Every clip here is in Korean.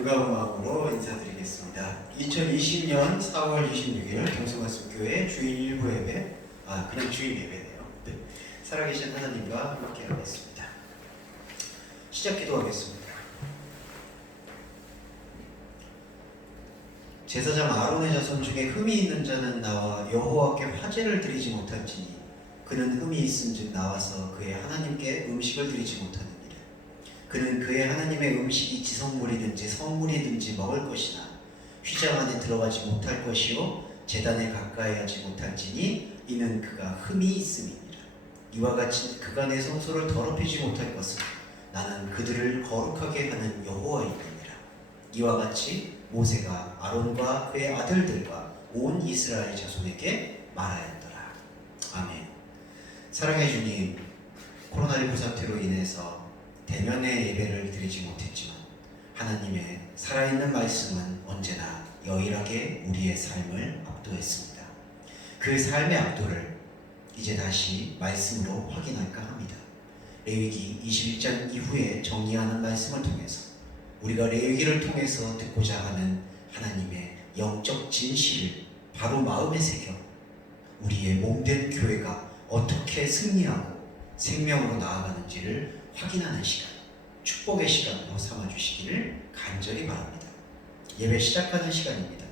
반가운 마음으로 인사드리겠습니다. 2020년 4월 26일 경성말씀교회 주일 일부 예배, 그냥 주일 예배네요. 네. 살아계신 하나님과 함께 하겠습니다. 시작 기도하겠습니다. 제사장 아론의 자손 중에 흠이 있는 자는 나와 여호와께 화제를 드리지 못할지니 그는 흠이 있은즉 나와서 그의 하나님께 음식을 드리지 못하느니라. 그는 그의 하나님의 음식이 지성물이든지 성물이든지 먹을 것이나 휘장 안에 들어가지 못할 것이요 제단에 가까이 하지 못할지니 이는 그가 흠이 있음이니라. 이와 같이 그가 내 성소를 더럽히지 못할 것은 나는 그들을 거룩하게 하는 여호와이니라. 이와 같이 모세가 아론과 그의 아들들과 온 이스라엘 자손에게 말하였더라. 아멘. 사랑해 주님, 코로나19 사태로 인해서 대면의 예배를 드리지 못했지만 하나님의 살아있는 말씀은 언제나 여일하게 우리의 삶을 압도했습니다. 그 삶의 압도를 이제 다시 말씀으로 확인할까 합니다. 레위기 21장 이후에 정리하는 말씀을 통해서 우리가 레위기를 통해서 듣고자 하는 하나님의 영적 진실을 바로 마음에 새겨 우리의 몸된 교회가 어떻게 승리하고 생명으로 나아가는지를 확인하는 시간, 축복의 시간으로 삼아주시기를 간절히 바랍니다. 예배 시작하는 시간입니다.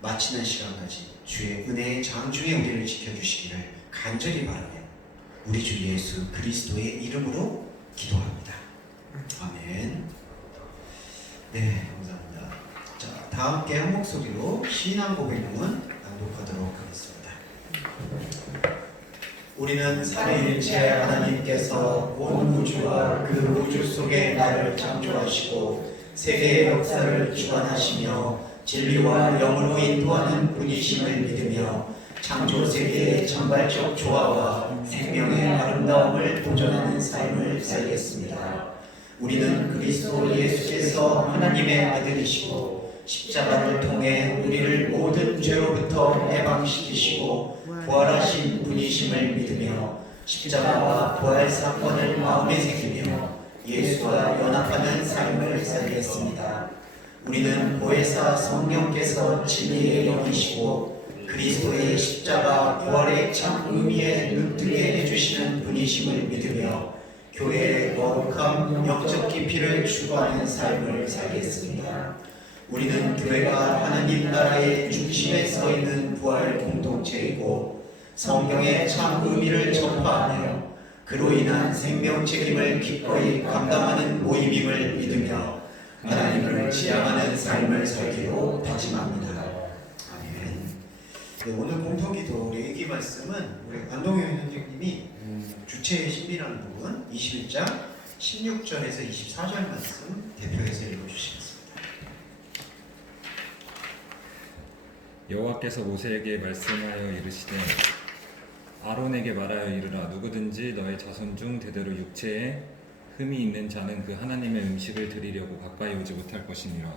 마치는 시간까지 주의 은혜의 장중에 우리를 지켜주시기를 간절히 바라며 우리 주 예수 그리스도의 이름으로 기도합니다. 아멘. 네, 감사합니다. 자, 다 함께 한 목소리로 신앙 고백문은 낭독하도록 하겠습니다. 우리는 삼위일체 하나님께서 온 우주와 그 우주 속의 나를 창조하시고 세계의 역사를 주관하시며 진리와 영으로 인도하는 분이심을 믿으며 창조 세계의 전발적 조화와 생명의 아름다움을 보존하는 삶을 살겠습니다. 우리는 그리스도 예수께서 하나님의 아들이시고 십자가를 통해 우리를 모든 죄로부터 해방시키시고 부활하신 분이심을 믿으며 십자가와 부활 사건을 마음에 새기며 예수와 연합하는 삶을 살겠습니다. 우리는 보혜사 성령께서 진리의 영이시고 그리스도의 십자가 부활의 참 의미에 눈뜨게 해주시는 분이심을 믿으며 교회의 거룩함, 영적 깊이를 추구하는 삶을 살겠습니다. 우리는 교회가 하나님 나라의 중심에 서 있는 부활 공동체이고 성경의 참 의미를 전파하며 그로 인한 생명 책임을 기꺼이 감당하는 모임임을 믿으며 하나님을 지향하는 삶을 살기로 다짐합니다. 아멘. 네, 오늘 공통기도 레위기 말씀은 우리 안동현 현장님이 주체의 신비라는 부분 21장 16절에서 24절 말씀 대표해서 읽어주시겠습니다. 여호와께서 모세에게 말씀하여 이르시되 아론에게 말하여 이르라. 누구든지 너의 자손 중 대대로 육체에 흠이 있는 자는 그 하나님의 음식을 드리려고 가까이 오지 못할 것이니라.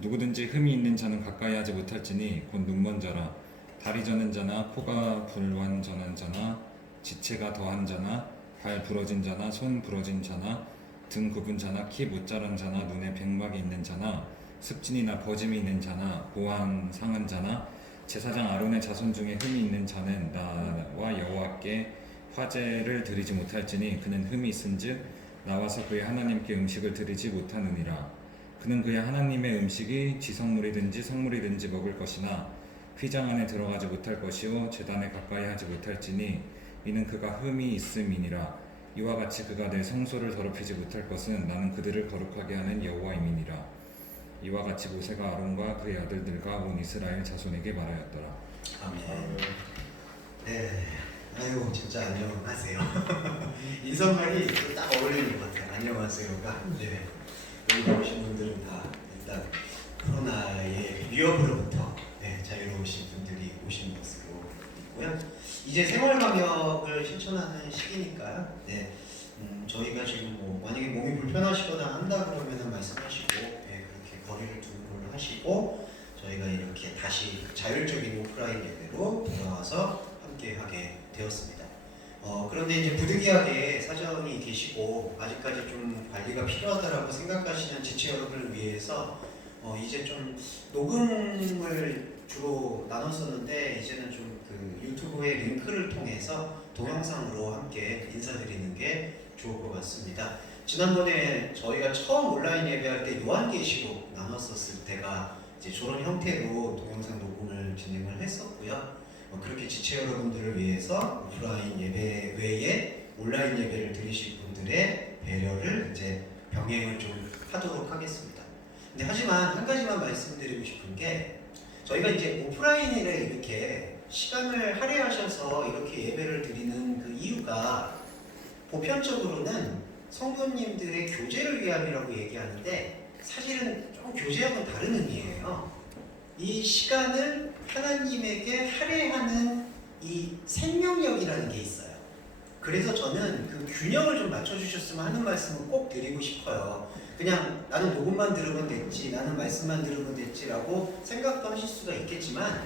누구든지 흠이 있는 자는 가까이 하지 못할지니 곧 눈먼 자라 다리 저는 자나 코가 불완전한 자나 지체가 더한 자나 발 부러진 자나 손 부러진 자나 등 굽은 자나 키 못 자란 자나 눈에 백막이 있는 자나 습진이나 버짐이 있는 자나 고환 상한 자나 제사장 아론의 자손 중에 흠이 있는 자는 나와 여호와께 화제를 드리지 못할지니 그는 흠이 있은즉 나와서 그의 하나님께 음식을 드리지 못하느니라. 그는 그의 하나님의 음식이 지성물이든지 성물이든지 먹을 것이나 휘장 안에 들어가지 못할 것이요 제단에 가까이 하지 못할지니 이는 그가 흠이 있음이니라. 이와 같이 그가 내 성소를 더럽히지 못할 것은 나는 그들을 거룩하게 하는 여호와임이니라. 이와 같이 모세가 아론과 그의 아들들과 온 이스라엘 자손에게 말하였더라. 아멘. 네, 아유 진짜 안녕하세요. 인사말이 딱 어울리는 것 같아요. 안녕하세요가. 네, 여기 오신 분들은 다 일단 코로나의 위협으로부터 자유로우신 분들이 오신 모습으로 있고요. 이제 생활 방역을 실천하는 시기니까요. 네, 저희가 지금 뭐 만약에 몸이 불편하시거나 한다 그러면 말씀하시고. 거리를 두는 걸로 하시고 저희가 이렇게 다시 자율적인 오프라인 예배로 돌아와서 함께 하게 되었습니다. 그런데 이제 부득이하게 사정이 계시고 아직까지 좀 관리가 필요하다라고 생각하시는 지체 여러분을 위해서 이제 좀 녹음을 주로 나눴었는데 이제는 좀 그 유튜브의 링크를 통해서 동영상으로 함께 인사드리는 게 좋을 것 같습니다. 지난번에 저희가 처음 온라인 예배할 때 요한계시록 나눴었을 때가 이제 저런 형태로 동영상 녹음을 진행을 했었고요. 그렇게 지체 여러분들을 위해서 오프라인 예배 외에 온라인 예배를 드리실 분들의 배려를 이제 병행을 좀 하도록 하겠습니다. 근데 하지만 한 가지만 말씀드리고 싶은 게 저희가 이제 오프라인을 이렇게 시간을 할애하셔서 이렇게 예배를 드리는 그 이유가 보편적으로는 성도님들의 교제를 위함이라고 얘기하는데 사실은 좀 교제하고는 다른 의미예요. 이 시간을 하나님에게 할애하는 이 생명력이라는 게 있어요. 그래서 저는 그 균형을 좀 맞춰주셨으면 하는 말씀을 꼭 드리고 싶어요. 그냥 나는 녹음만 들으면 됐지, 나는 말씀만 들으면 됐지라고 생각도 하실 수가 있겠지만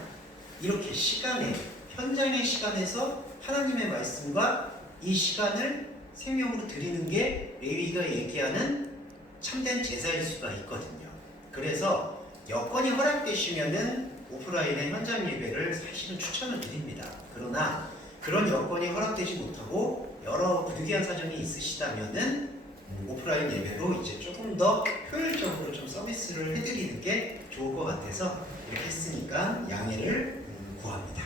이렇게 시간에, 현장의 시간에서 하나님의 말씀과 이 시간을 생명으로 드리는 게 레위기가 얘기하는 참된 제사일 수가 있거든요. 그래서 여건이 허락되시면은 오프라인의 현장 예배를 사실은 추천을 드립니다. 그러나 그런 여건이 허락되지 못하고 여러 부득이한 사정이 있으시다면은 오프라인 예배로 이제 조금 더 효율적으로 좀 서비스를 해드리는 게 좋을 것 같아서 이렇게 했으니까 양해를 구합니다.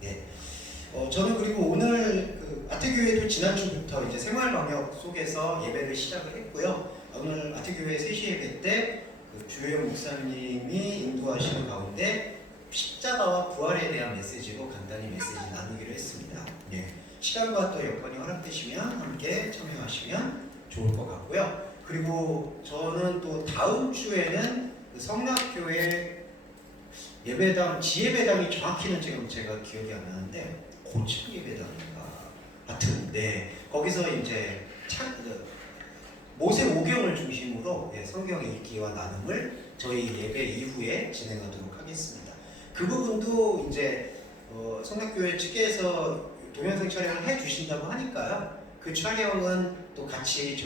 네. 저는 그리고 오늘 그 아트교회도 지난주부터 이제 생활방역 속에서 예배를 시작을 했고요. 오늘 아트교회 3시 예배 때 그 주혜영 목사님이 인도하시는 가운데 십자가와 부활에 대한 메시지로 간단히 메시지 나누기로 했습니다. 예. 시간과 또 여건이 허락되시면 함께 참여하시면 좋을 것 같고요. 그리고 저는 또 다음 주에는 그 성락교회 예배당, 지예배당이 정확히는 지금 제가 기억이 안 나는데 고층 예배당인가 하여튼 네 거기서 이제 모세 오경을 중심으로 성경 읽기와 나눔을 저희 예배 이후에 진행하도록 하겠습니다. 그 부분도 이제 성락교회 측에서 동영상 촬영을 해주신다고 하니까요. 그 촬영은 또 같이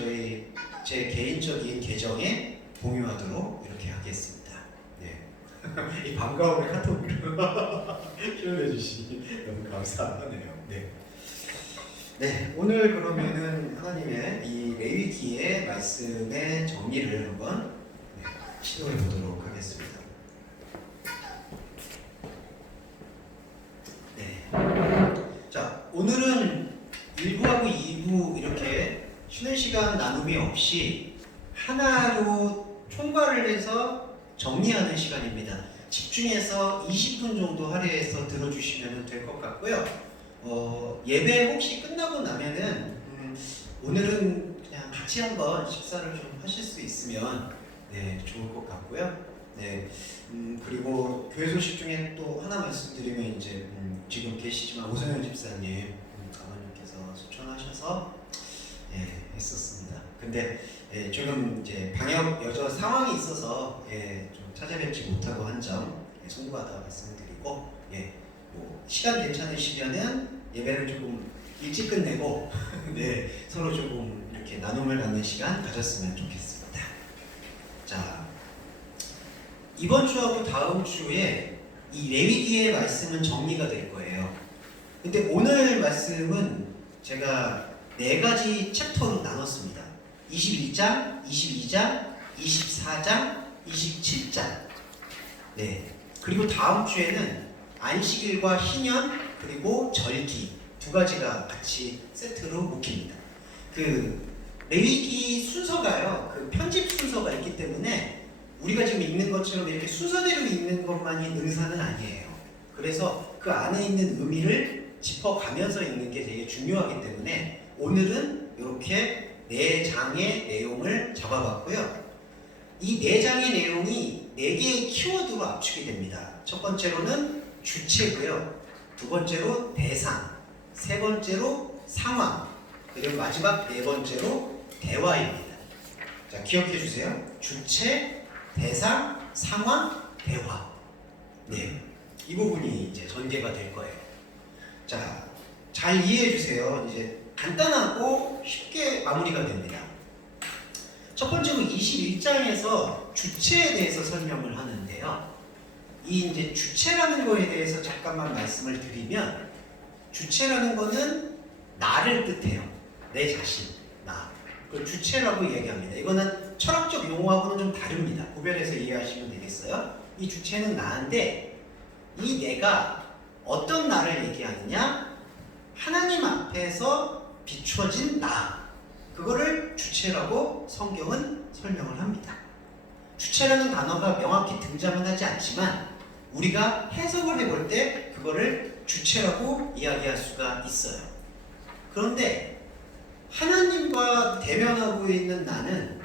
제 개인적인 계정에 공유하도록 이렇게 하겠습니다. 네. 이 반가움을 카톡으로 표현해 주시니 너무 감사하네요. 네. 네, 오늘 그러면은 하나님의 이 레위기의 말씀의 정리를 한번 시도해 보도록 하겠습니다. 네. 자, 오늘은 1부하고 2부 이렇게 쉬는 시간 나눔이 없이 하나로 총괄을 해서 정리하는 시간입니다. 집중해서 20분 정도 할애해서 들어주시면 될 것 같고요. 예배 혹시 끝나고 나면은 오늘은 그냥 같이 한번 식사를 좀 하실 수 있으면 네, 좋을 것 같고요. 네, 그리고 교회 소식 중에 또 하나 말씀드리면 이제 지금 계시지만 오선영 집사님 아버님께서 소천하셔서 했었습니다. 근데 조금 이제 방역 여전 상황이 있어서 좀 찾아뵙지 못하고 한 점 송구하다 말씀드리고 뭐 시간 괜찮으시면은 예배를 조금 일찍 끝내고 네, 서로 조금 이렇게 나눔을 갖는 시간 가졌으면 좋겠습니다. 자, 이번 주하고 다음 주에 이 레위기의 말씀은 정리가 될 거예요. 근데 오늘 말씀은 제가 4가지 챕터로 나눴습니다. 21장, 22장, 24장, 27장. 네. 그리고 다음 주에는 안식일과 희년 그리고 절기 2가지가 같이 세트로 묵힙니다. 그 레위기 순서가요. 그 편집 순서가 있기 때문에 우리가 지금 읽는 것처럼 이렇게 순서대로 읽는 것만이 능사는 아니에요. 그래서 그 안에 있는 의미를 짚어가면서 읽는 게 되게 중요하기 때문에 오늘은 이렇게 4장의 내용을 잡아봤고요. 이 4장의 내용이 4개의 키워드로 압축이 됩니다. 첫 번째로는 주체고요. 두 번째로 대상, 세 번째로 상황, 그리고 마지막 4번째로 대화입니다. 자, 기억해 주세요. 주체, 대상, 상황, 대화. 네, 이 부분이 이제 전개가 될 거예요. 자, 잘 이해해 주세요. 이제 간단하고 쉽게 마무리가 됩니다. 첫 번째로 21장에서 주체에 대해서 설명을 하는데요. 이 이제 주체라는 거에 대해서 잠깐만 말씀을 드리면, 주체라는 거는 나를 뜻해요. 내 자신, 나. 그걸 주체라고 얘기합니다. 이거는 철학적 용어하고는 좀 다릅니다. 구별해서 이해하시면 되겠어요. 이 주체는 나인데, 이 내가 어떤 나를 얘기하느냐? 하나님 앞에서 비춰진 나. 그거를 주체라고 성경은 설명을 합니다. 주체라는 단어가 명확히 등장은 하지 않지만 우리가 해석을 해볼 때 그거를 주체라고 이야기할 수가 있어요. 그런데 하나님과 대면하고 있는 나는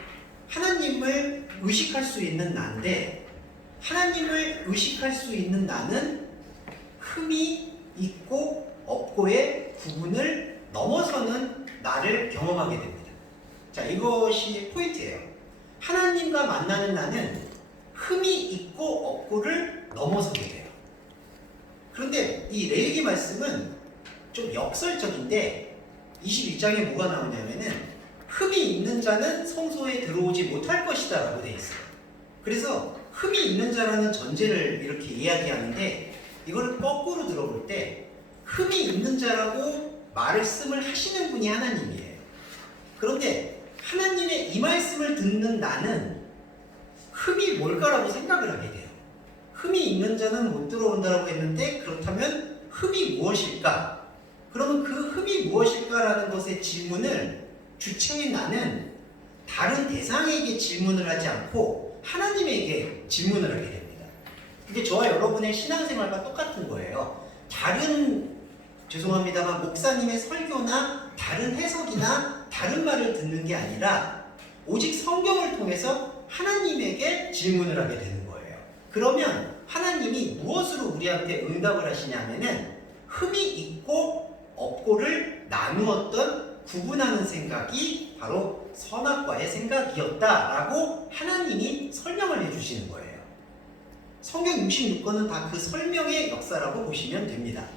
하나님을 의식할 수 있는 나인데, 하나님을 의식할 수 있는 나는 흠이 있고 없고의 구분을 넘어서는 나를 경험하게 됩니다. 자, 이것이 포인트예요. 하나님과 만나는 나는 흠이 있고 없고를 넘어서게 돼요. 그런데 이 레위기 말씀은 좀 역설적인데 21장에 뭐가 나오냐면은 흠이 있는 자는 성소에 들어오지 못할 것이다 라고 되어 있어요. 그래서 흠이 있는 자라는 전제를 이렇게 이야기하는데, 이거를 거꾸로 들어볼 때 흠이 있는 자라고 말씀을 하시는 분이 하나님이에요. 그런데 하나님의 이 말씀을 듣는 나는 흠이 뭘까라고 생각을 하게 돼요. 흠이 있는 자는 못 들어온다라고 했는데, 그렇다면 흠이 무엇일까? 그러면 그 흠이 무엇일까라는 것의 질문을 주체인 나는 다른 대상에게 질문을 하지 않고 하나님에게 질문을 하게 됩니다. 그게 저와 여러분의 신앙생활과 똑같은 거예요. 죄송합니다만 목사님의 설교나 다른 해석이나 다른 말을 듣는 게 아니라 오직 성경을 통해서 하나님에게 질문을 하게 되는 거예요. 그러면 하나님이 무엇으로 우리한테 응답을 하시냐면은 흠이 있고 없고를 나누었던 구분하는 생각이 바로 선악과의 생각이었다라고 하나님이 설명을 해주시는 거예요. 성경 66권은 다 그 설명의 역사라고 보시면 됩니다.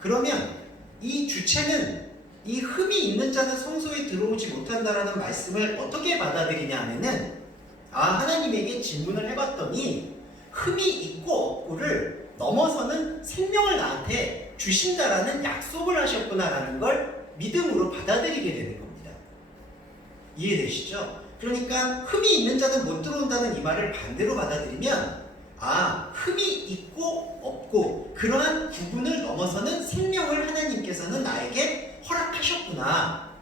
그러면 이 주체는 이 흠이 있는 자는 성소에 들어오지 못한다라는 말씀을 어떻게 받아들이냐 하면은, 하나님에게 질문을 해봤더니 흠이 있고 없고를 넘어서는 생명을 나한테 주신다라는 약속을 하셨구나라는 걸 믿음으로 받아들이게 되는 겁니다. 이해되시죠? 그러니까 흠이 있는 자는 못 들어온다는 이 말을 반대로 받아들이면, 흠이 있고 없고 그러한 구분을 넘어서는 생명을 하나님께서는 나에게 허락하셨구나.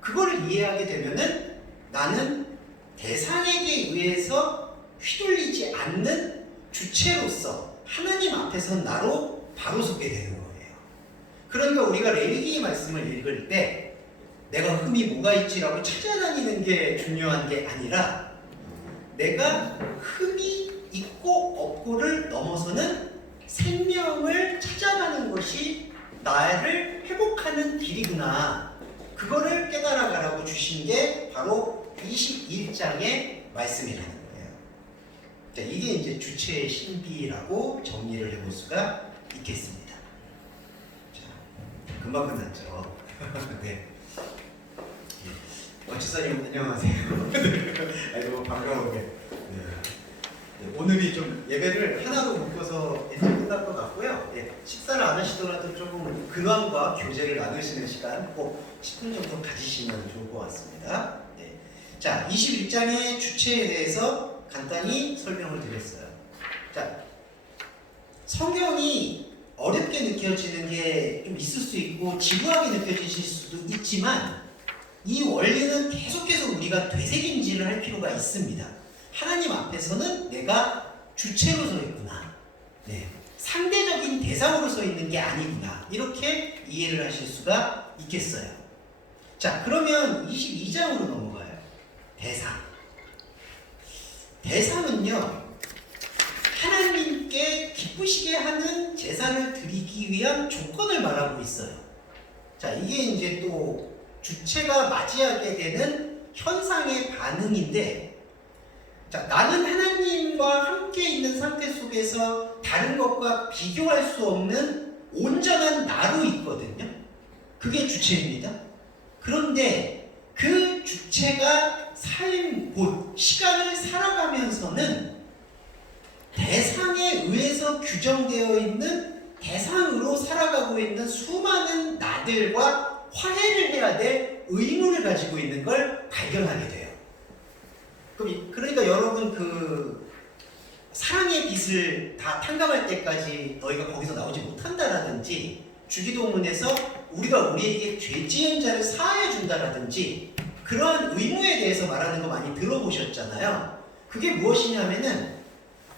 그거를 이해하게 되면은 나는 대상에게 의해서 휘둘리지 않는 주체로서 하나님 앞에서 나로 바로 서게 되는 거예요. 그러니까 우리가 레위기 말씀을 읽을 때 내가 흠이 뭐가 있지라고 찾아다니는 게 중요한 게 아니라, 내가 흠이 있고 없고를 넘어서는 생명을 찾아가는 것이 나를 회복하는 길이구나. 그거를 깨달아가라고 주신 게 바로 21장의 말씀이라는 거예요. 자, 이게 이제 주체의 신비라고 정리를 해볼 수가 있겠습니다. 자, 금방 끝났죠. 네. 지사님 안녕하세요. 너무 반가워요. 네, 오늘이 좀 예배를 하나로 묶어서 일찍 끝날 것 같고요. 식사를 안 하시더라도 조금 근황과 교제를 나누시는 시간 꼭 10분 정도 가지시면 좋을 것 같습니다. 자, 21장의 주체에 대해서 간단히 설명을 드렸어요. 자, 성경이 어렵게 느껴지는 게 좀 있을 수 있고 지루하게 느껴지실 수도 있지만, 이 원리는 계속해서 우리가 되새김질을 할 필요가 있습니다. 하나님 앞에서는 내가 주체로 서 있구나. 상대적인 대상으로 서 있는 게 아니구나. 이렇게 이해를 하실 수가 있겠어요. 자, 그러면 22장으로 넘어가요. 대상은요, 하나님께 기쁘시게 하는 제사를 드리기 위한 조건을 말하고 있어요. 자, 이게 이제 또 주체가 맞이하게 되는 현상의 반응인데, 자, 나는 하나님과 함께 있는 상태 속에서 다른 것과 비교할 수 없는 온전한 나로 있거든요. 그게 주체입니다. 그런데 그 주체가 삶, 곧 시간을 살아가면서는 대상에 의해서 규정되어 있는 대상으로 살아가고 있는 수많은 나들과 화해를 해야 될 의무를 가지고 있는 걸 발견하게 돼요. 그러니까 여러분 사랑의 빛을 다 탕감할 때까지 너희가 거기서 나오지 못한다라든지 주기도문에서 우리가 우리에게 죄 지은 자를 사하여 준다라든지 그러한 의무에 대해서 말하는 거 많이 들어보셨잖아요. 그게 무엇이냐면은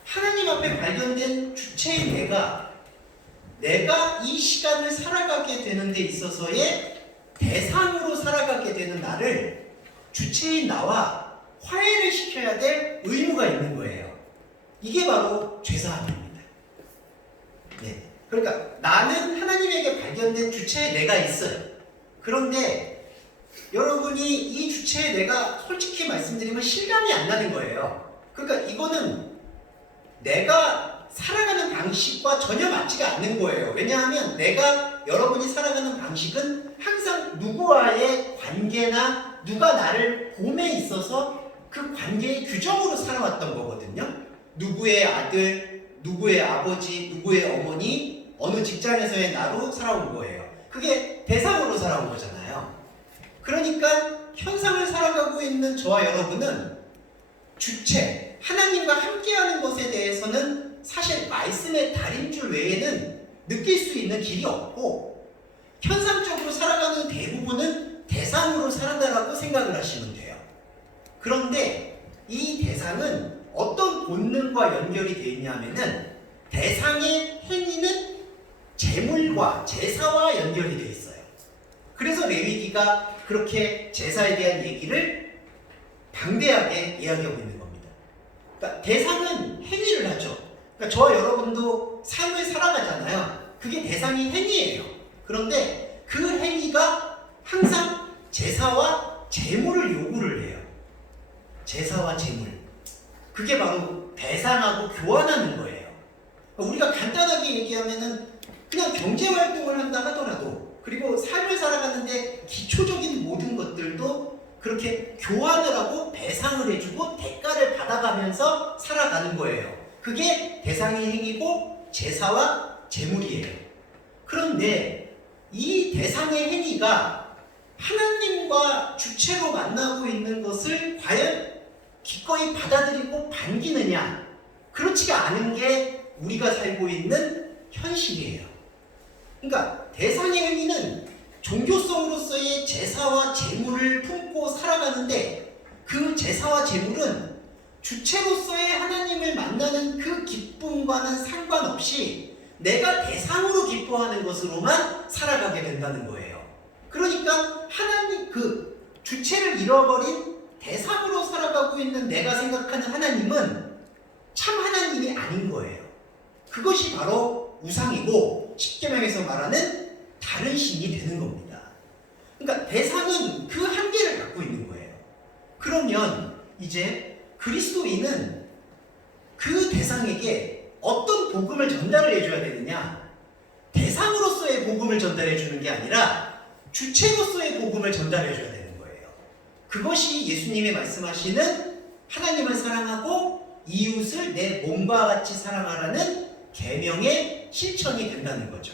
하나님 앞에 발견된 주체의 내가 이 시간을 살아가게 되는 데 있어서의 대상으로 살아가게 되는 나를 주체인 나와 화해를 시켜야 될 의무가 있는 거예요. 이게 바로 죄사함입니다. 네. 그러니까 나는 하나님에게 발견된 주체의 내가 있어요. 그런데 여러분이 이 주체의 내가 솔직히 말씀드리면 실감이 안 나는 거예요. 그러니까 이거는 내가 살아가는 방식과 전혀 맞지가 않는 거예요. 왜냐하면 여러분이 살아가는 방식은 항상 누구와의 관계나 누가 나를 봄에 있어서 그 관계의 규정으로 살아왔던 거거든요. 누구의 아들, 누구의 아버지, 누구의 어머니, 어느 직장에서의 나로 살아온 거예요. 그게 대상으로 살아온 거잖아요. 그러니까 현상을 살아가고 있는 저와 여러분은 주체, 하나님과 함께하는 것에 대해서는 사실 말씀의 달인 줄 외에는 느낄 수 있는 길이 없고 현상적으로 살아가는 대부분은 대상으로 살아가라고 생각을 하시면 돼요. 그런데 이 대상은 어떤 본능과 연결이 되어 있냐면은 대상의 행위는 제물과 제사와 연결이 되어 있어요. 그래서 레위기가 그렇게 제사에 대한 얘기를 방대하게 이야기하고 있는 겁니다. 그러니까 대상은 행위를 하죠. 그러니까 저와 여러분도 삶을 살아가잖아요. 그게 대상이 행위예요. 그런데 그 행위가 항상 제사와 제물을 요구를 해요. 제사와 제물. 그게 바로 대상하고 교환하는 거예요. 우리가 간단하게 얘기하면은 그냥 경제활동을 한다 하더라도 그리고 삶을 살아가는데 기초적인 모든 것들도 그렇게 교환을 하고 배상을 해주고 대가를 받아가면서 살아가는 거예요. 그게 대상의 행위고 제사와 제물이에요. 그런데 이 대상의 행위가 하나님과 주체로 만나고 있는 것을 과연 기꺼이 받아들이고 반기느냐? 그렇지가 않은 게 우리가 살고 있는 현실이에요. 그러니까 대상의 행위는 종교성으로서의 제사와 제물을 품고 살아가는데 그 제사와 제물은 주체로서의 하나님을 만나는 그 기쁨과는 상관없이 내가 대상으로 기뻐하는 것으로만 살아가게 된다는 거예요. 그러니까 하나님 주체를 잃어버린 대상으로 살아가고 있는 내가 생각하는 하나님은 참 하나님이 아닌 거예요. 그것이 바로 우상이고 십계명에서 말하는 다른 신이 되는 겁니다. 그러니까 대상은 그 한계를 갖고 있는 거예요. 그러면 이제 그리스도인은 그 대상에게 어떤 복음을 전달을 해줘야 되느냐? 대상으로서의 복음을 전달해 주는 게 아니라 주체로서의 복음을 전달해 줘야 되는 거예요. 그것이 예수님이 말씀하시는 하나님을 사랑하고 이웃을 내 몸과 같이 사랑하라는 계명의 실천이 된다는 거죠.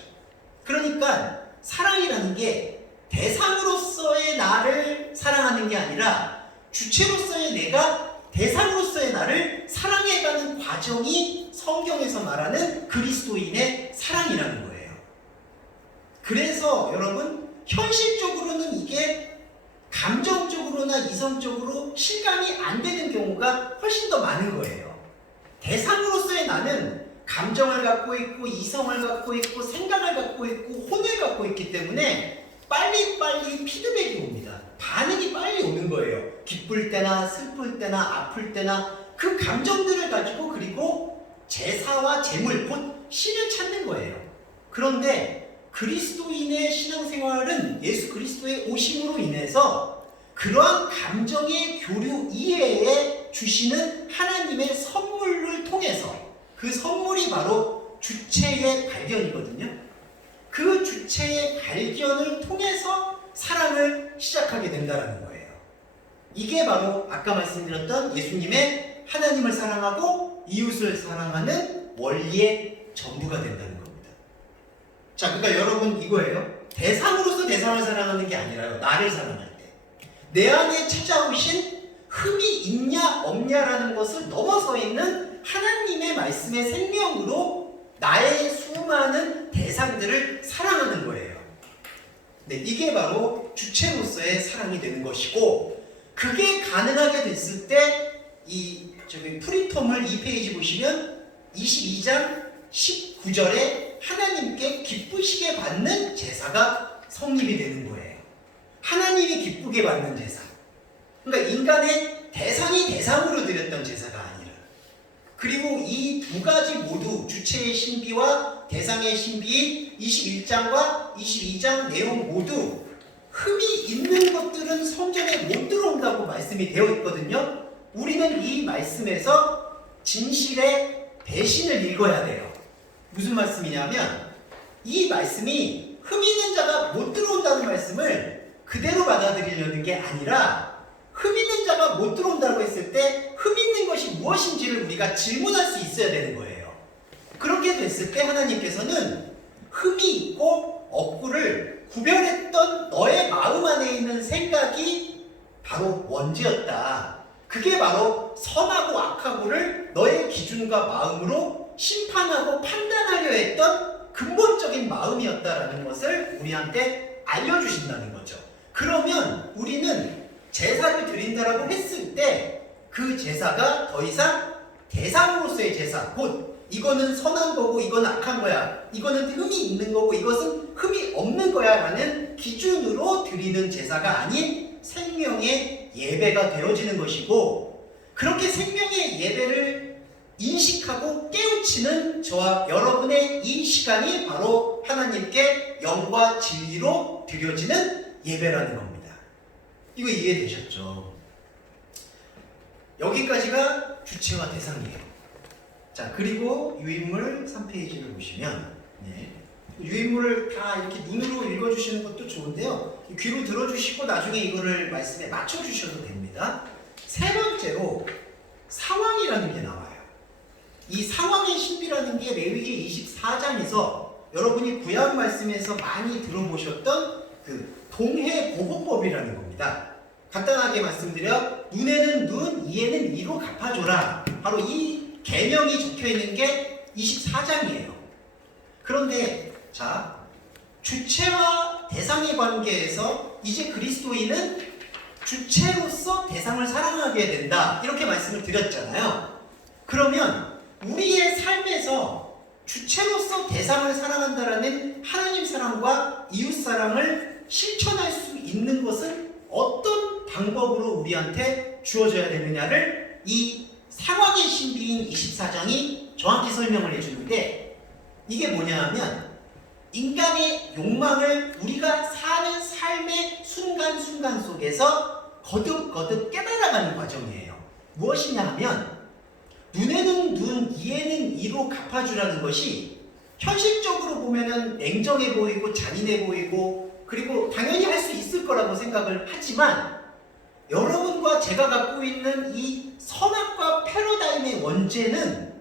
그러니까 사랑이라는 게 대상으로서의 나를 사랑하는 게 아니라 주체로서의 내가 대상으로서의 나를 사랑해가는 과정이 성경에서 말하는 그리스도인의 사랑이라는 거예요. 그래서 여러분 현실적으로는 이게 감정적으로나 이성적으로 실감이 안 되는 경우가 훨씬 더 많은 거예요. 대상으로서의 나는 감정을 갖고 있고 이성을 갖고 있고 생각을 갖고 있고 혼을 갖고 있기 때문에 빨리빨리 피드백이 옵니다. 반응이 빨리 오는 거예요. 기쁠 때나 슬플 때나 아플 때나 그 감정들을 가지고 그리고 제사와 제물 곧 신을 찾는 거예요. 그런데 그리스도인의 신앙생활은 예수 그리스도의 오심으로 인해서 그러한 감정의 교류 이외에 주시는 하나님의 선물을 통해서 그 선물이 바로 주체의 발견이거든요. 그 주체의 발견을 통해서 사랑을 시작하게 된다는 거예요. 이게 바로 아까 말씀드렸던 예수님의 하나님을 사랑하고 이웃을 사랑하는 원리의 전부가 된다는 겁니다. 자, 그러니까 여러분 이거예요. 대상으로서 대상을 사랑하는 게 아니라요. 나를 사랑할 때. 내 안에 찾아오신 흠이 있냐 없냐라는 것을 넘어서 있는 하나님의 말씀의 생명으로 나의 수많은 대상들을 사랑하는 거예요. 네, 이게 바로 주체로서의 사랑이 되는 것이고, 그게 가능하게 됐을 때 이 프리톰을 2페이지 보시면 22장 19절에 하나님께 기쁘시게 받는 제사가 성립이 되는 거예요. 하나님이 기쁘게 받는 제사. 그러니까 인간의 대상이 대상으로 드렸던 제사가 아니라, 그리고 이 두 가지 모두 주체의 신비와 대상의 신비인 21장과 22장 내용 모두 흠이 있는 것들은 성전에 못 들어온다고 말씀이 되어 있거든요. 우리는 이 말씀에서 진실의 배신을 읽어야 돼요. 무슨 말씀이냐면, 이 말씀이 흠 있는 자가 못 들어온다는 말씀을 그대로 받아들이려는 게 아니라, 흠 있는 자가 못 들어온다고 했을 때 흠 있는 것이 무엇인지를 우리가 질문할 수 있어야 되는 거예요. 그렇게 됐을 때 하나님께서는 흠이 있고 없고를 구별했던 너의 마음 안에 있는 생각이 바로 원죄였다. 그게 바로 선하고 악하고를 너의 기준과 마음으로 심판하고 판단하려 했던 근본적인 마음이었다라는 것을 우리한테 알려주신다는 거죠. 그러면 우리는 제사를 드린다라고 했을 때 그 제사가 더 이상 대상으로서의 제사, 곧 이거는 선한 거고 이거는 악한 거야, 이거는 흠이 있는 거고 이것은 흠이 없는 거야 라는 기준으로 드리는 제사가 아닌 생명의 예배가 되어지는 것이고, 그렇게 생명의 예배를 인식하고 깨우치는 저와 여러분의 이 시간이 바로 하나님께 영과 진리로 드려지는 예배라는 겁니다. 이거 이해되셨죠? 여기까지가 주체와 대상이에요. 자, 그리고 유인물 3페이지를 보시면, 유인물을 다 이렇게 눈으로 읽어주시는 것도 좋은데요, 귀로 들어주시고 나중에 이거를 말씀에 맞춰주셔도 됩니다. 세 번째로 상황이라는 게 나와요. 이 상황의 신비라는 게 레위기 24장에서 여러분이 구약 말씀에서 많이 들어보셨던 그 동해보호법이라는 겁니다. 간단하게 말씀드려, 눈에는 눈, 이에는 이로 갚아줘라. 바로 이 계명이 적혀있는 게 24장이에요. 그런데 자, 주체와 대상의 관계에서 이제 그리스도인은 주체로서 대상을 사랑하게 된다, 이렇게 말씀을 드렸잖아요. 그러면 우리의 삶에서 주체로서 대상을 사랑한다라는 하나님 사랑과 이웃 사랑을 실천할 수 있는 것은 어떤 방법으로 우리한테 주어져야 되느냐를 이 상황의 신비인 24장이 정확히 설명을 해주는데, 이게 뭐냐 하면 인간의 욕망을 우리가 사는 삶의 순간순간 속에서 거듭거듭 깨달아가는 과정이에요. 무엇이냐 하면, 눈에는 눈, 이에는 이로 갚아주라는 것이 현실적으로 보면은 냉정해 보이고 잔인해 보이고, 그리고 당연히 할 수 있을 거라고 생각을 하지만, 여러분과 제가 갖고 있는 이 선악과 패러다임의 원죄는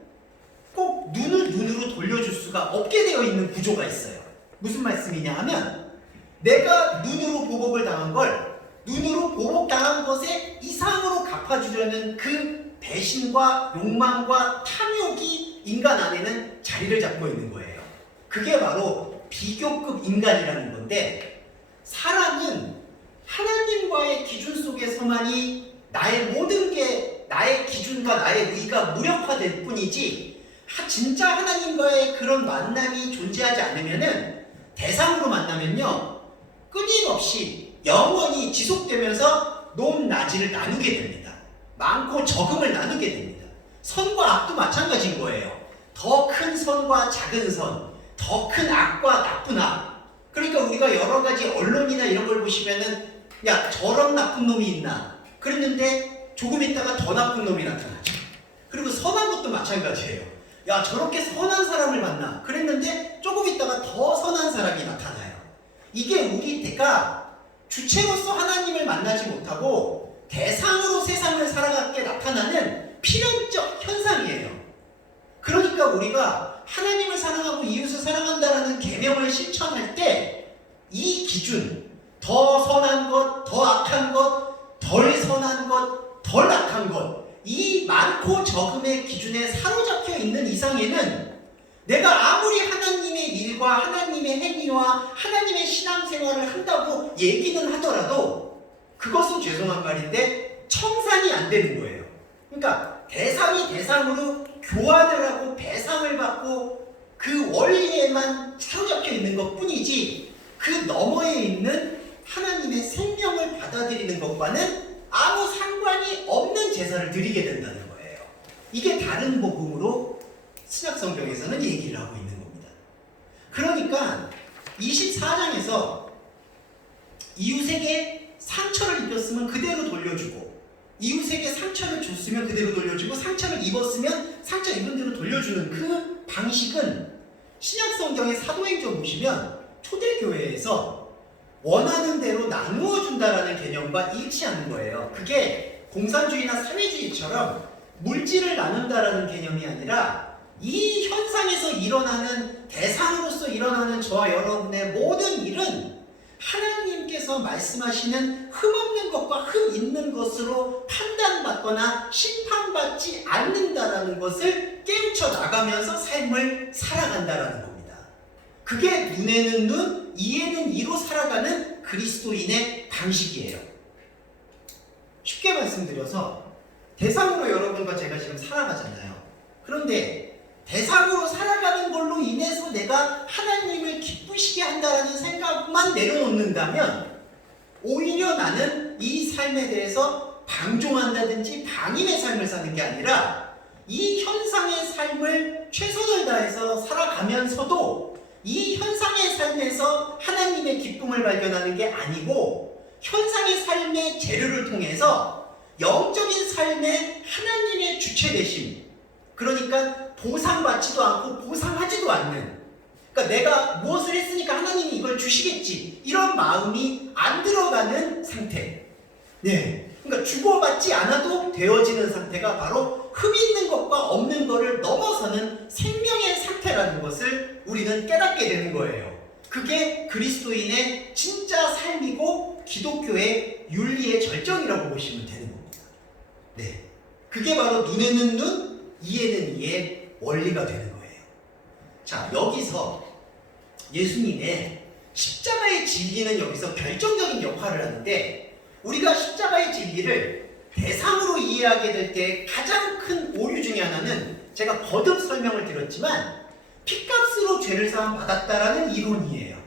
꼭 눈을 눈으로 돌려줄 수가 없게 되어 있는 구조가 있어요. 무슨 말씀이냐 하면, 내가 눈으로 보복을 당한 걸 눈으로 보복당한 것에 이상으로 갚아주려는 그 배신과 욕망과 탐욕이 인간 안에는 자리를 잡고 있는 거예요. 그게 바로 비교급 인간이라는 건데, 사람은 하나님과의 기준 속에서만이 나의 모든 게, 나의 기준과 나의 의가 무력화될 뿐이지, 진짜 하나님과의 그런 만남이 존재하지 않으면은, 대상으로 만나면요, 끊임없이 영원히 지속되면서 높낮이를 나누게 됩니다. 많고 적음을 나누게 됩니다. 선과 악도 마찬가지인 거예요. 더 큰 선과 작은 선, 더 큰 악과 나쁜 악. 그러니까 우리가 여러 가지 언론이나 이런 걸 보시면은, 야, 저런 나쁜 놈이 있나? 그랬는데 조금 있다가 더 나쁜 놈이 나타나죠. 그리고 선한 것도 마찬가지예요. 야, 저렇게 선한 사람을 만나? 그랬는데 조금 있다가 더 선한 사람이 나타나요. 이게 우리가 주체로서 하나님을 만나지 못하고 대상으로 세상을 살아가게 나타나는 필연적 현상이에요. 그러니까 우리가 하나님을 사랑하고 이웃을 사랑한다라는 계명을 실천할 때 이 기준, 더 선한 것, 더 악한 것, 덜 선한 것, 덜 악한 것, 이 많고 적음의 기준에 사로잡혀 있는 이상에는 내가 아무리 하나님의 일과 하나님의 행위와 하나님의 신앙생활을 한다고 얘기는 하더라도 그것은 죄송한 말인데 청산이 안 되는 거예요. 그러니까 대상이 대상으로 교환을 하고 배상을 받고 그 원리에만 사로잡혀 있는 것 뿐이지 그 너머에 있는 하나님의 생명을 받아들이는 것과는 아무 상관이 없는 제사를 드리게 된다는 거예요. 이게 다른 복음으로 신약성경에서는 얘기를 하고 있는 겁니다. 그러니까 24장에서 이웃에게 상처를 입혔으면 그대로 돌려주고 이웃에게 상처를 줬으면 그대로 돌려주고 상처를 입었으면 상처 입은 대로 돌려주는 그 방식은 신약성경의 사도행전 보시면 초대교회에서 원하는 대로 나누어 준다라는 개념과 일치하는 거예요. 그게 공산주의나 사회주의처럼 물질을 나눈다라는 개념이 아니라 이 현상에서 일어나는 대상으로서 일어나는 저와 여러분의 모든 일은 하나님께서 말씀하시는 흠없는 것과 흠 있는 것으로 판단받거나 심판받지 않는다라는 것을 깨우쳐 나가면서 삶을 살아간다라는 겁니다. 그게 눈에는 눈, 이에는 이로 살아가는 그리스도인의 방식이에요. 쉽게 말씀드려서 대상으로 여러분과 제가 지금 살아가잖아요. 그런데 대상으로 살아가는 걸로 인해서 내가 하나님을 기쁘시게 한다는 생각만 내려놓는다면 오히려 나는 이 삶에 대해서 방종한다든지 방임의 삶을 사는 게 아니라 이 현상의 삶을 최선을 다해서 살아가면서도 이 현상의 삶에서 하나님의 기쁨을 발견하는 게 아니고 현상의 삶의 재료를 통해서 영적인 삶의 하나님의 주체되심, 그러니까 보상받지도 않고 보상하지도 않는, 그러니까 내가 무엇을 했으니까 하나님이 이걸 주시겠지 이런 마음이 안 들어가는 상태. 네, 그러니까 주고받지 않아도 되어지는 상태가 바로 흠 있는 것과 없는 것을 넘어서는 생명의 상태라는 것을 우리는 깨닫게 되는 거예요. 그게 그리스도인의 진짜 삶이고 기독교의 윤리의 절정이라고 보시면 되는 겁니다. 네, 그게 바로 눈에는 눈, 이에는 이의 원리가 되는 거예요. 자, 여기서 예수님의 십자가의 진리는 여기서 결정적인 역할을 하는데, 우리가 십자가의 진리를 대상으로 이해하게 될 때 가장 큰 오류 중에 하나는 제가 거듭 설명을 드렸지만 피값으로 죄를 사함 받았다라는 이론이에요.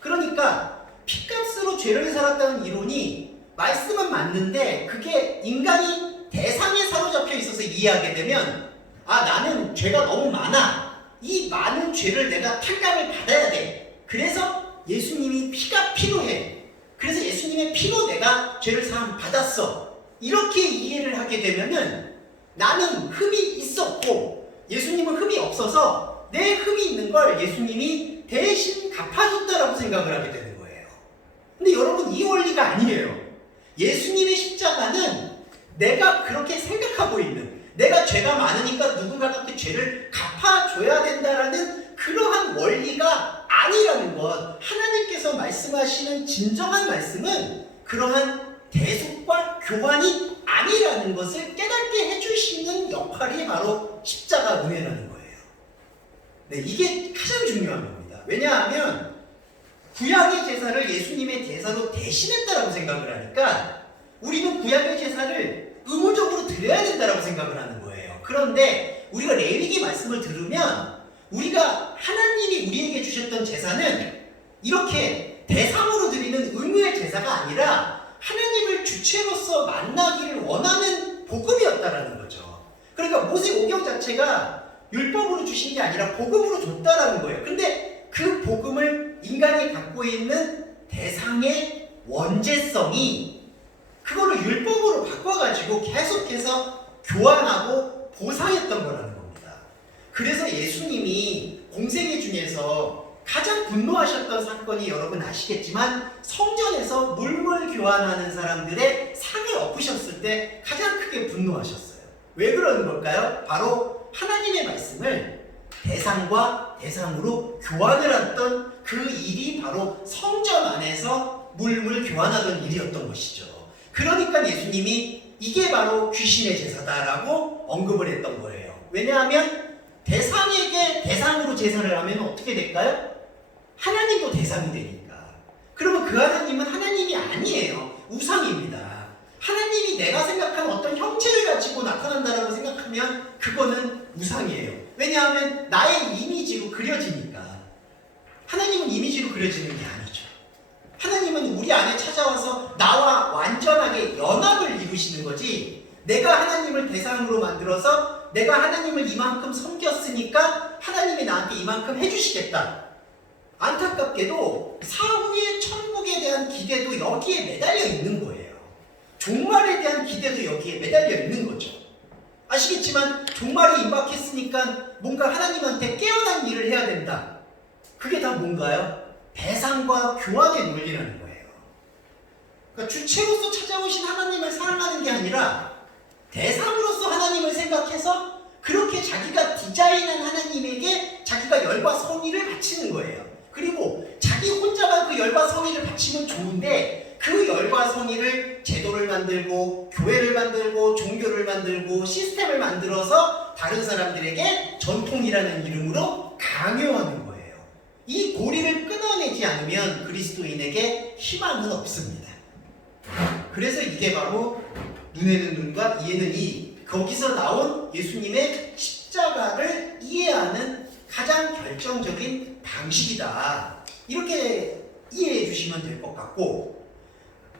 그러니까 피값으로 죄를 살았다는 이론이 말씀은 맞는데 그게 인간이 대상에 사로잡혀 있어서 이해하게 되면 나는 죄가 너무 많아. 이 많은 죄를 내가 탕감을 받아야 돼. 그래서 예수님이 피가 필요해. 그래서 예수님의 피로 내가 죄를 사함 받았어. 이렇게 이해를 하게 되면은 나는 흠이 있었고 예수님은 흠이 없어서 내 흠이 있는 걸 예수님이 대신 갚아줬다라고 생각을 하게 되는 거예요. 근데 여러분, 이 원리가 아니에요. 예수님의 십자가는 내가 그렇게 생각하고 있는, 내가 죄가 많으니까 누군가가 그 죄를 갚아줘야 된다라는 그러한 원리가 아니라는 것. 하나님께서 말씀하시는 진정한 말씀은 그러한 대속과 교환이 아니라는 것을 깨닫게 해주시는 역할이 바로 십자가 은혜라는 거예요. 네, 이게 가장 중요한 겁니다. 왜냐하면 구약의 제사를 예수님의 제사로 대신했다라고 생각을 하니까 우리는 구약의 제사를 의무적으로 드려야 된다라고 생각을 하는 거예요. 그런데 우리가 레위기 말씀을 들으면 우리가 하나님이 우리에게 주셨던 제사는 이렇게 대상으로 드리는 의무의 제사가 아니라 하나님을 주체로서 만나기를 원하는 복음이었다라는 거죠. 그러니까 모세 오경 자체가 율법으로 주신 게 아니라 복음으로 줬다라는 거예요. 근데 그 복음을 인간이 갖고 있는 대상의 원죄성이 그거를 율법으로 바꿔가지고 계속해서 교환하고 보상했던 거라는 겁니다. 그래서 예수님이 공생애 중에서 가장 분노하셨던 사건이 여러분 아시겠지만 성전에서 물물 교환하는 사람들의 상을 엎으셨을 때 가장 크게 분노하셨어요. 왜 그러는 걸까요? 바로 하나님의 말씀을 대상과 대상으로 교환을 했던 그 일이 바로 성전 안에서 물물 교환하던 일이었던 것이죠. 그러니까 예수님이 이게 바로 귀신의 제사다라고 언급을 했던 거예요. 왜냐하면 대상에게 대상으로 제사를 하면 어떻게 될까요? 하나님도 대상이 되니까. 그러면 그 하나님은 하나님이 아니에요. 우상입니다. 하나님이 내가 생각하는 어떤 형체를 가지고 나타난다라고 생각하면 그거는 우상이에요. 왜냐하면 나의 이미지로 그려지니까. 하나님은 이미지로 그려지는 게 아니죠. 하나님은 우리 안에 찾아와서 나와 완전하게 연합을 이루시는 거지, 내가 하나님을 대상으로 만들어서 내가 하나님을 이만큼 섬겼으니까 하나님이 나한테 이만큼 해주시겠다. 안타깝게도 사후의 천국에 대한 기대도 여기에 매달려 있는 거예요. 종말에 대한 기대도 여기에 매달려 있는 거죠. 아시겠지만 종말이 임박했으니까 뭔가 하나님한테 깨어난 일을 해야 된다. 그게 다 뭔가요? 대상과 교환의 논리라는 거예요. 그러니까 주체로서 찾아오신 하나님을 사랑하는 게 아니라 대상으로서 하나님을 생각해서 그렇게 자기가 디자인한 하나님에게 자기가 열과 성의를 바치는 거예요. 그리고 자기 혼자가 그 열과 성의를 바치면 좋은데 그 열과 성의를 제도를 만들고 교회를 만들고 종교를 만들고 시스템을 만들어서 다른 사람들에게 전통이라는 이름으로 강요하는 거예요. 이 고리를 끊어내지 않으면 그리스도인에게 희망은 없습니다. 그래서 이게 바로 눈에는 눈과 이에는 이, 거기서 나온 예수님의 십자가를 이해하는 가장 결정적인 방식이다. 이렇게 이해해 주시면 될 것 같고,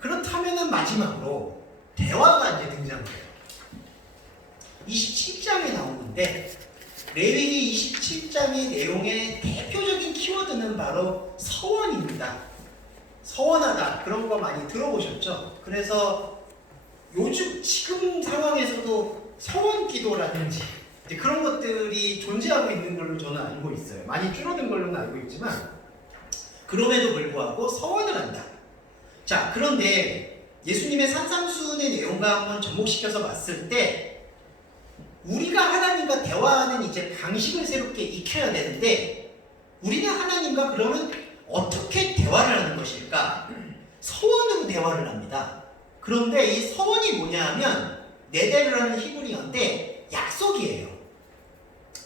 그렇다면 마지막으로 대화가 이제 등장해요. 27장에 나오는데 레위기 27장의 내용의 대표적인 키워드는 바로 서원입니다. 서원하다, 그런 거 많이 들어보셨죠? 그래서 요즘 지금 상황에서도 서원 기도라든지 그런 것들이 존재하고 있는 걸로 저는 알고 있어요. 많이 줄어든 걸로는 알고 있지만 그럼에도 불구하고 서원을 한다. 자, 그런데 예수님의 산상수훈의 내용과 한번 접목시켜서 봤을 때 우리가 하나님과 대화하는 이제 방식을 새롭게 익혀야 되는데, 우리는 하나님과 그러면 어떻게 대화를 하는 것일까? 서원으로 대화를 합니다. 그런데 이 서원이 뭐냐 하면 네데르라는 히브리어인데 약속이에요.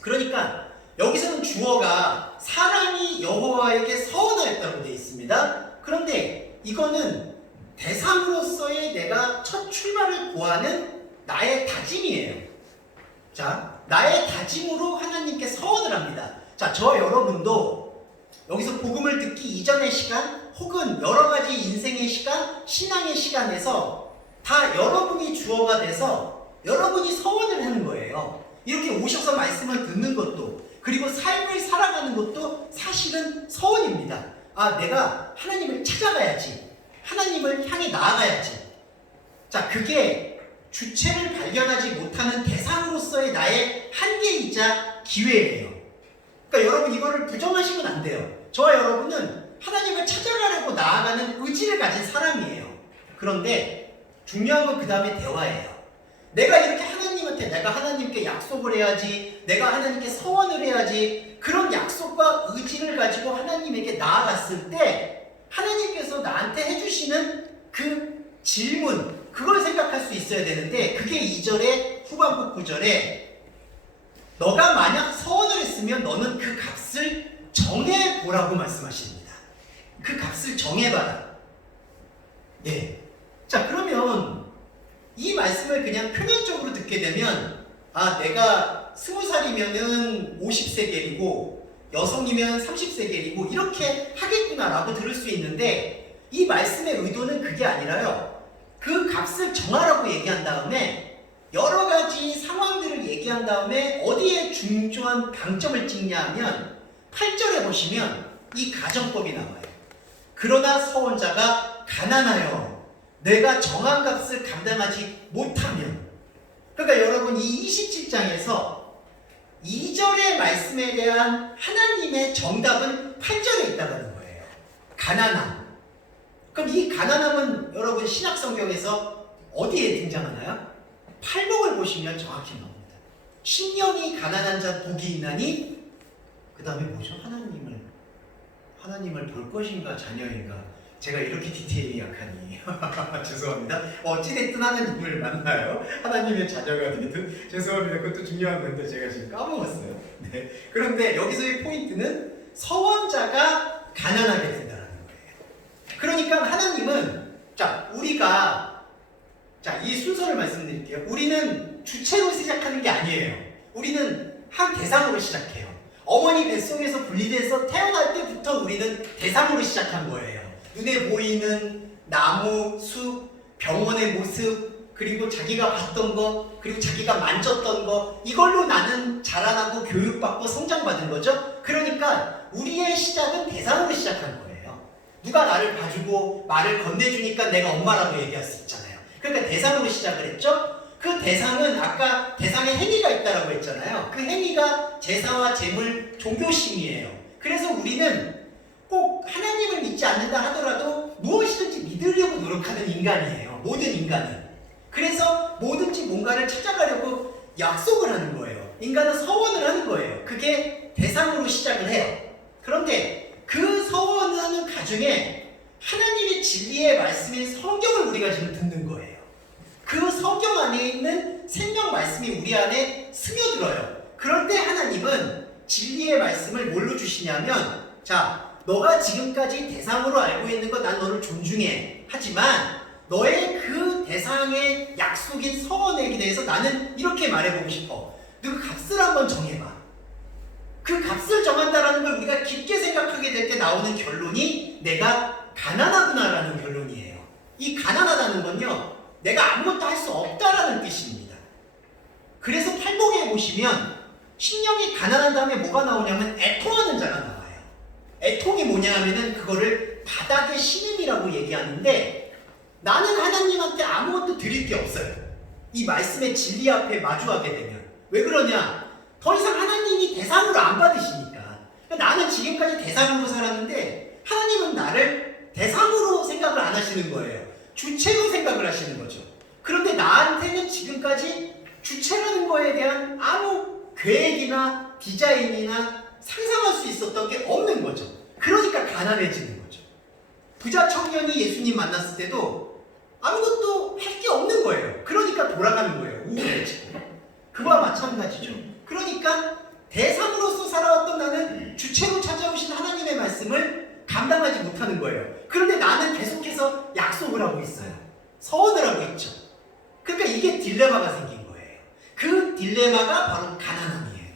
그러니까 여기서는 주어가 사람이 여호와에게 서원하였다고 되어 있습니다. 그런데 이거는 대상으로서의 내가 첫 출발을 고하는 나의 다짐이에요. 자, 나의 다짐으로 하나님께 서원을 합니다. 자, 저 여러분도 여기서 복음을 듣기 이전의 시간 혹은 여러 가지 인생의 시간, 신앙의 시간에서 다 여러분이 주어가 돼서 여러분이 서원을 하는 거예요. 이렇게 오셔서 말씀을 듣는 것도, 그리고 삶을 살아가는 것도 사실은 서원입니다. 아, 내가 하나님을 찾아가야지. 하나님을 향해 나아가야지. 자, 그게 주체를 발견하지 못하는 대상으로서의 나의 한계이자 기회예요. 그러니까 여러분 이거를 부정하시면 안 돼요. 저와 여러분은 하나님을 찾아가려고 나아가는 의지를 가진 사람이에요. 그런데 중요한 건 그 다음에 대화예요. 내가 이렇게 내가 하나님께 약속을 해야지, 내가 하나님께 서원을 해야지, 그런 약속과 의지를 가지고 하나님에게 나아갔을 때 하나님께서 나한테 해주시는 그 질문, 그걸 생각할 수 있어야 되는데, 그게 2절에 후반부 9절에 너가 만약 서원을 했으면 너는 그 값을 정해보라고 말씀하십니다. 그 값을 정해봐라. 예. 자, 그러면 이 말씀을 그냥 표면적으로 듣게 되면, 아, 내가 20살이면은 50세겔이고 여성이면 30세겔이고 이렇게 하겠구나라고 들을 수 있는데, 이 말씀의 의도는 그게 아니라요, 그 값을 정하라고 얘기한 다음에 여러 가지 상황들을 얘기한 다음에 어디에 중요한 방점을 찍냐 하면 8절에 보시면 이 가정법이 나와요. 그러나 서원자가 가난하여 내가 정한 값을 감당하지 못하면, 그러니까 여러분 이 27장에서 2절의 말씀에 대한 하나님의 정답은 8절에 있다는 거예요. 가난함. 그럼 이 가난함은 여러분 신약 성경에서 어디에 등장하나요? 팔복을 보시면 정확히 나옵니다. 신령이 가난한 자 복이 있나니 그 다음에 뭐죠? 하나님을 볼 것인가 자녀인가. 제가 이렇게 디테일이 약하니 죄송합니다. 어찌됐든 하나님을 만나요. 하나님의 자녀가 되든 죄송합니다. 그것도 중요한 건데 제가 지금 까먹었어요. 네. 그런데 여기서의 포인트는 서원자가 가난하게 된다는 거예요. 그러니까 하나님은 이 순서를 말씀드릴게요. 우리는 주체로 시작하는 게 아니에요. 우리는 한 대상으로 시작해요. 어머니 뱃속에서 분리돼서 태어날 때부터 우리는 대상으로 시작한 거예요. 눈에 보이는 나무, 숲, 병원의 모습, 그리고 자기가 봤던 거, 그리고 자기가 만졌던 거, 이걸로 나는 자라나고 교육받고 성장받은 거죠. 그러니까 우리의 시작은 대상으로 시작한 거예요. 누가 나를 봐주고 말을 건네주니까 내가 엄마라고 얘기할 수 있잖아요. 그러니까 대상으로 시작을 했죠. 그 대상은 아까 대상에 행위가 있다라고 했잖아요. 그 행위가 제사와 제물, 종교심이에요. 그래서 우리는 꼭 하나님을 믿지 않는다 하더라도 무엇이든지 믿으려고 노력하는 인간이에요. 모든 인간은. 그래서 뭐든지 뭔가를 찾아가려고 약속을 하는 거예요. 인간은 서원을 하는 거예요. 그게 대상으로 시작을 해요. 그런데 그 서원하는 가중에 하나님의 진리의 말씀인 성경을 우리가 지금 듣는 거예요. 그 성경 안에 있는 생명 말씀이 우리 안에 스며들어요. 그런데 하나님은 진리의 말씀을 뭘로 주시냐면, 너가 지금까지 대상으로 알고 있는 거 난 너를 존중해. 하지만 너의 그 대상의 약속인 서원에 대해서 나는 이렇게 말해보고 싶어. 너 그 값을 한번 정해봐. 그 값을 정한다라는 걸 우리가 깊게 생각하게 될 때 나오는 결론이 내가 가난하구나라는 결론이에요. 이 가난하다는 건요, 내가 아무것도 할 수 없다라는 뜻입니다. 그래서 팔복에 보시면 신령이 가난한 다음에 뭐가 나오냐면 애통하는 자가 나와요. 애통이 뭐냐 하면은 그거를 바닥의 신음이라고 얘기하는데, 나는 하나님한테 아무것도 드릴 게 없어요. 이 말씀의 진리 앞에 마주하게 되면. 왜 그러냐? 더 이상 하나님이 대상으로 안 받으시니까. 나는 지금까지 대상으로 살았는데 하나님은 나를 대상으로 생각을 안 하시는 거예요. 주체로 생각을 하시는 거죠. 그런데 나한테는 지금까지 주체라는 거에 대한 아무 계획이나 디자인이나 상상할 수 있었던 게 없는 거죠. 그러니까 가난해지는 거죠. 부자 청년이 예수님 만났을 때도 아무것도 할 게 없는 거예요. 그러니까 돌아가는 거예요. 우울해지고. 그와 마찬가지죠. 그러니까 대상으로서 살아왔던 나는 주체로 찾아오신 하나님의 말씀을 감당하지 못하는 거예요. 그런데 나는 계속해서 약속을 하고 있어요. 서원을 하고 있죠. 그러니까 이게 딜레마가 생긴 거예요. 그 딜레마가 바로 가난함이에요.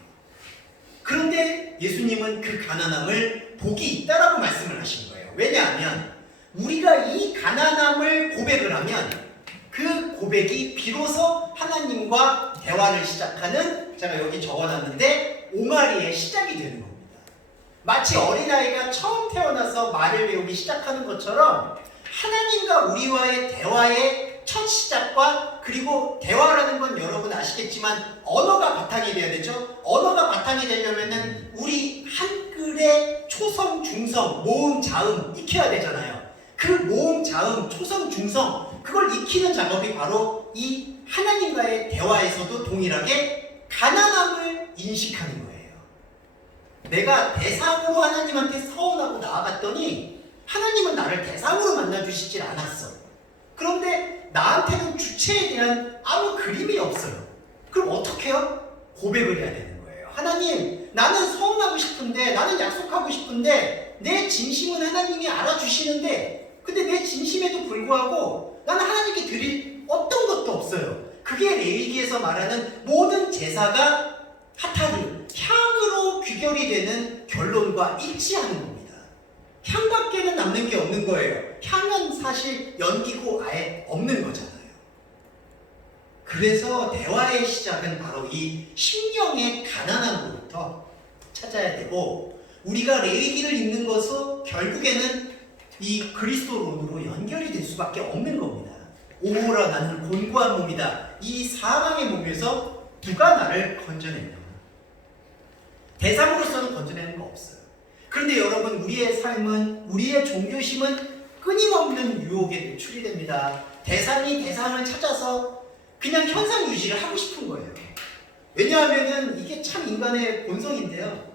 그런데 예수님은 그 가난함을 복이 있다라고 말씀을 하신 거예요. 왜냐하면 우리가 이 가난함을 고백을 하면 그 고백이 비로소 하나님과 대화를 시작하는, 제가 여기 적어놨는데, 옹알이의 시작이 되는 겁니다. 마치 어린아이가 처음 태어나서 말을 배우기 시작하는 것처럼 하나님과 우리와의 대화의 첫 시작과, 그리고 대화라는 건 여러분 아시겠지만 언어가 바탕이 돼야 되죠. 언어가 바탕이 되려면은 우리 한글의 초성, 중성, 모음, 자음 익혀야 되잖아요. 그 모음, 자음, 초성, 중성, 그걸 익히는 작업이 바로 이 하나님과의 대화에서도 동일하게 가난함을 인식하는 거예요. 내가 대상으로 하나님한테 서원하고 나아갔더니 하나님은 나를 대상으로 만나주시질 않았어. 그런데 나한테는 주체에 대한 아무 그림이 없어요. 그럼 어떻게 해요? 고백을 해야 되는 거예요. 하나님, 나는 서운하고 싶은데, 나는 약속하고 싶은데, 내 진심은 하나님이 알아주시는데, 근데 내 진심에도 불구하고 나는 하나님께 드릴 어떤 것도 없어요. 그게 레위기에서 말하는 모든 제사가 하타르, 향으로 귀결이 되는 결론과 일치하는 겁니다. 향밖에는 남는 게 없는 거예요. 향은 사실 연기고 아예 없는 거잖아요. 그래서 대화의 시작은 바로 이 심령의 가난함으로부터 찾아야 되고, 우리가 레위기를 읽는 것은 결국에는 이 그리스도론으로 연결이 될 수밖에 없는 겁니다. 오라 나는 곤고한 몸이다. 이 사망의 몸에서 누가 나를 건져냈나? 대상으로서는 건져내는 거 없어요. 그런데 여러분, 우리의 삶은, 우리의 종교심은 끊임없는 유혹에 노출이 됩니다. 대상이 대상을 찾아서 그냥 현상 유지를 하고 싶은 거예요. 왜냐하면은 이게 참 인간의 본성인데요.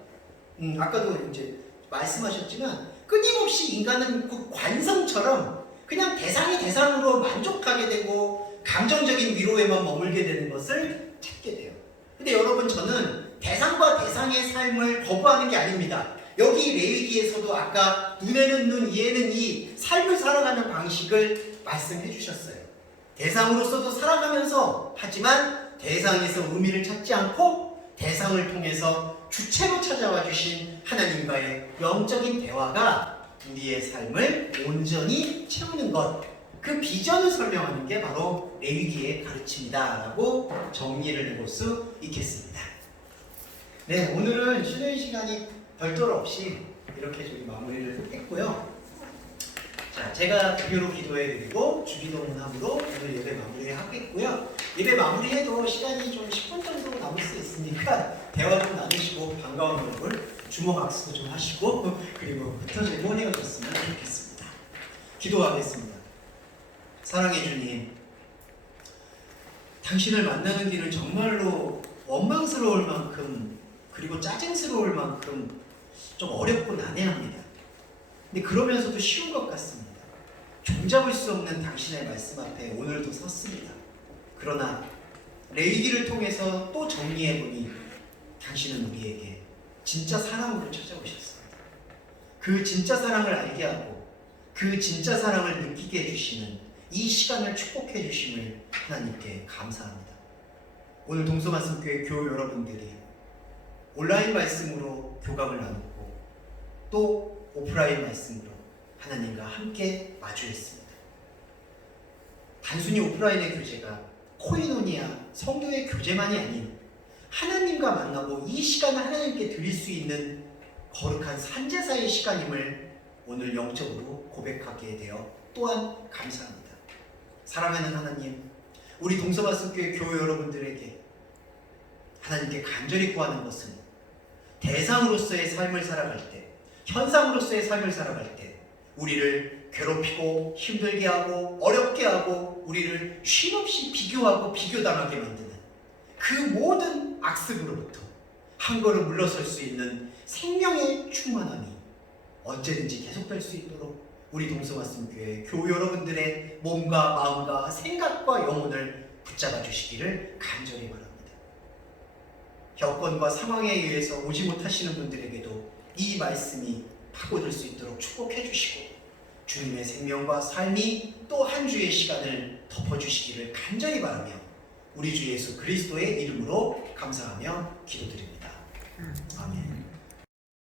아까도 이제 말씀하셨지만 끊임없이 인간은 그 관성처럼 그냥 대상이 대상으로 만족하게 되고 감정적인 위로에만 머물게 되는 것을 찾게 돼요. 근데 여러분, 저는 대상과 대상의 삶을 거부하는 게 아닙니다. 여기 레위기에서도 아까 눈에는 눈, 이에는 이 삶을 살아가는 방식을 말씀해 주셨어요. 대상으로서도 살아가면서, 하지만 대상에서 의미를 찾지 않고 대상을 통해서 주체로 찾아와 주신 하나님과의 영적인 대화가 우리의 삶을 온전히 채우는 것, 그 비전을 설명하는 게 바로 레위기의 가르침이다 라고 정리를 해볼 수 있겠습니다. 네, 오늘은 쉬는 시간이 별도로 없이 이렇게 저희 마무리를 했고요. 자, 제가 기도로 기도해드리고 주기도문함으로 오늘 예배 마무리하겠고요. 예배 마무리해도 시간이 좀 10분 정도 남을 수 있으니까 대화 좀 나누시고 반가운 얼굴 주먹 악수도 좀 하시고 그리고 흩어지고 헤어졌으면 좋겠습니다. 기도하겠습니다. 사랑의 주님, 당신을 만나는 길은 정말로 원망스러울 만큼 그리고 짜증스러울 만큼 좀 어렵고 난해합니다. 근데 그러면서도 쉬운 것 같습니다. 종잡을 수 없는 당신의 말씀 앞에 오늘도 섰습니다. 그러나 레위기를 통해서 또 정리해보니 당신은 우리에게 진짜 사랑으로 찾아오셨습니다. 그 진짜 사랑을 알게 하고 그 진짜 사랑을 느끼게 해주시는 이 시간을 축복해 주심을 하나님께 감사합니다. 오늘 동서말씀교회 교우 여러분들이 온라인 말씀으로 교감을 나눴고 또 오프라인 말씀으로 하나님과 함께 마주했습니다. 단순히 오프라인의 교제가 코이노니아 성도의 교제만이 아닌 하나님과 만나고 이 시간을 하나님께 드릴 수 있는 거룩한 산제사의 시간임을 오늘 영적으로 고백하게 되어 또한 감사합니다. 사랑하는 하나님, 우리 동서말씀교회 교회 여러분들에게 하나님께 간절히 구하는 것은 대상으로서의 삶을 살아갈 때, 현상으로서의 삶을 살아갈 때 우리를 괴롭히고 힘들게 하고 어렵게 하고 우리를 쉼없이 비교하고 비교당하게 만드는 그 모든 악습으로부터 한 걸음 물러설 수 있는 생명의 충만함이 언제든지 계속될 수 있도록 우리 동서말씀교회 교우 여러분들의 몸과 마음과 생각과 영혼을 붙잡아 주시기를 간절히 바랍니다. 여건과 상황에 의해서 오지 못하시는 분들에게도 이 말씀이 파고들 수 있도록 축복해 주시고 주님의 생명과 삶이 또 한 주의 시간을 덮어주시기를 간절히 바라며 우리 주 예수 그리스도의 이름으로 감사하며 기도드립니다. 아멘.